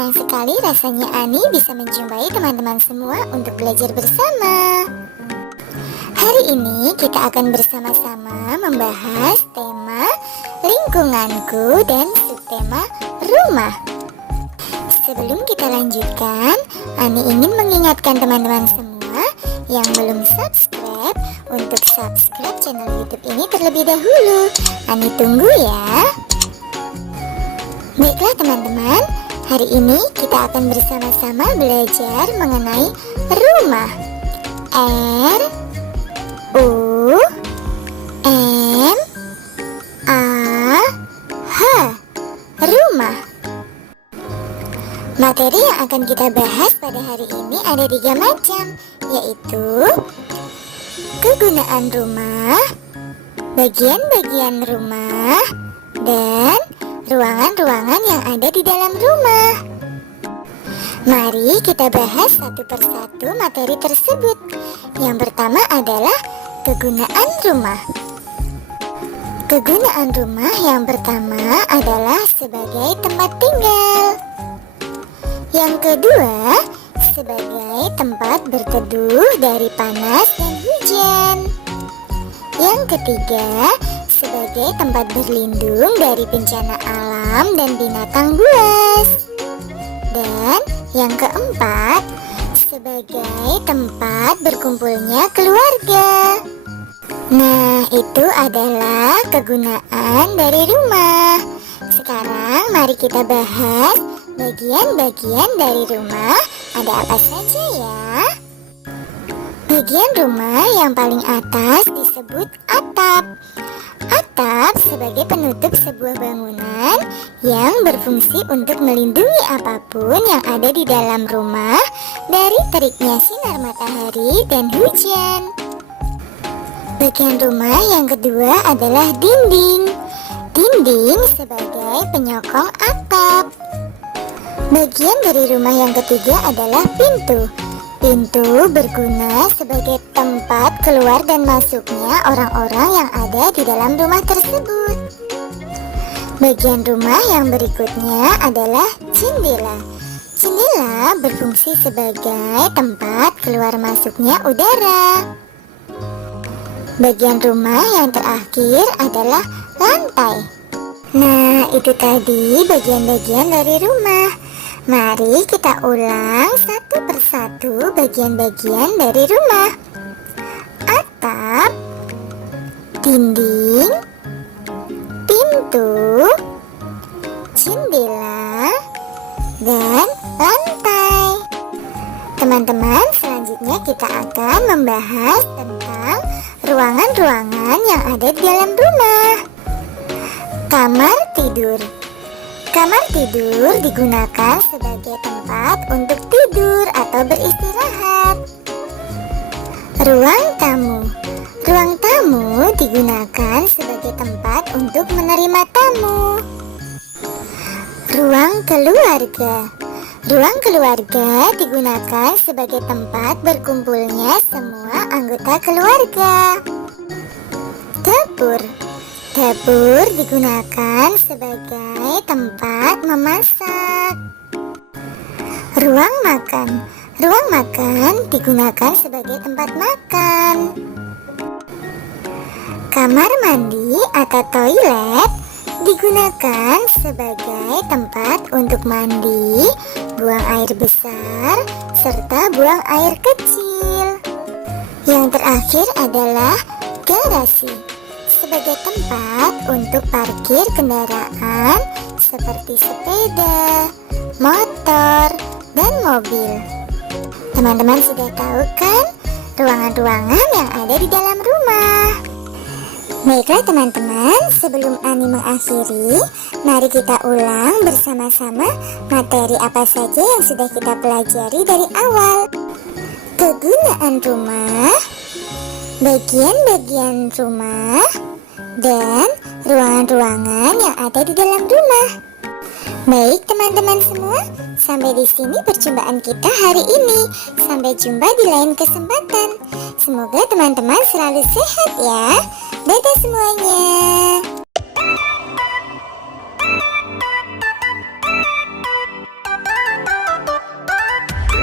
Senang sekali rasanya Ani bisa menjumpai teman-teman semua untuk belajar bersama. Hari ini kita akan bersama-sama membahas tema lingkunganku dan subtema rumah. Sebelum kita lanjutkan, Ani ingin mengingatkan teman-teman semua yang belum subscribe untuk subscribe channel YouTube ini terlebih dahulu. Ani tunggu ya. Baiklah teman-teman, hari ini kita akan bersama-sama belajar mengenai rumah. R U M A H, rumah. Materi yang akan kita bahas pada hari ini ada 3 macam, yaitu kegunaan rumah, bagian-bagian rumah, dan ruangan-ruangan yang ada di dalam rumah. Mari kita bahas satu persatu materi tersebut. Yang pertama adalah kegunaan rumah. Kegunaan rumah yang pertama adalah sebagai tempat tinggal. Yang kedua, sebagai tempat berteduh dari panas dan hujan. Yang ketiga, sebagai tempat berlindung dari bencana alam dan binatang buas. Dan yang keempat, sebagai tempat berkumpulnya keluarga. Nah, itu adalah kegunaan dari rumah. Sekarang mari kita bahas bagian-bagian dari rumah. Ada apa saja ya? Bagian rumah yang paling atas disebut atap. Atap sebagai penutup sebuah bangunan yang berfungsi untuk melindungi apapun yang ada di dalam rumah dari teriknya sinar matahari dan hujan. Bagian rumah yang kedua adalah dinding. Dinding sebagai penyokong atap. Bagian dari rumah yang ketiga adalah pintu. Pintu berguna sebagai tempat keluar dan masuknya orang-orang yang ada di dalam rumah tersebut. Bagian rumah yang berikutnya adalah jendela. Jendela berfungsi sebagai tempat keluar masuknya udara. Bagian rumah yang terakhir adalah lantai. Nah, itu tadi bagian-bagian dari rumah. Mari kita ulang satu persatu bagian-bagian dari rumah. Atap, dinding, pintu, jendela, dan lantai. Teman-teman, selanjutnya kita akan membahas tentang ruangan-ruangan yang ada di dalam rumah. Kamar tidur. Kamar tidur digunakan sebagai tempat untuk tidur atau beristirahat. Ruang tamu. Ruang tamu digunakan sebagai tempat untuk menerima tamu. Ruang keluarga. Ruang keluarga digunakan sebagai tempat berkumpulnya semua anggota keluarga. Dapur. Dapur digunakan sebagai tempat memasak. Ruang makan. Ruang makan digunakan sebagai tempat makan. Kamar mandi atau toilet digunakan sebagai tempat untuk mandi, buang air besar, serta buang air kecil. Yang terakhir adalah garasi. Sebagai tempat untuk parkir kendaraan seperti sepeda, motor, dan mobil. Teman-teman sudah tahu kan ruangan-ruangan yang ada di dalam rumah? Baiklah teman-teman, sebelum Ani mengakhiri, mari kita ulang bersama-sama materi apa saja yang sudah kita pelajari dari awal. Kegunaan rumah, bagian-bagian rumah, dan ruangan-ruangan yang ada di dalam rumah. Baik teman-teman semua, sampai di sini perjumpaan kita hari ini. Sampai jumpa di lain kesempatan. Semoga teman-teman selalu sehat ya. Dadah semuanya.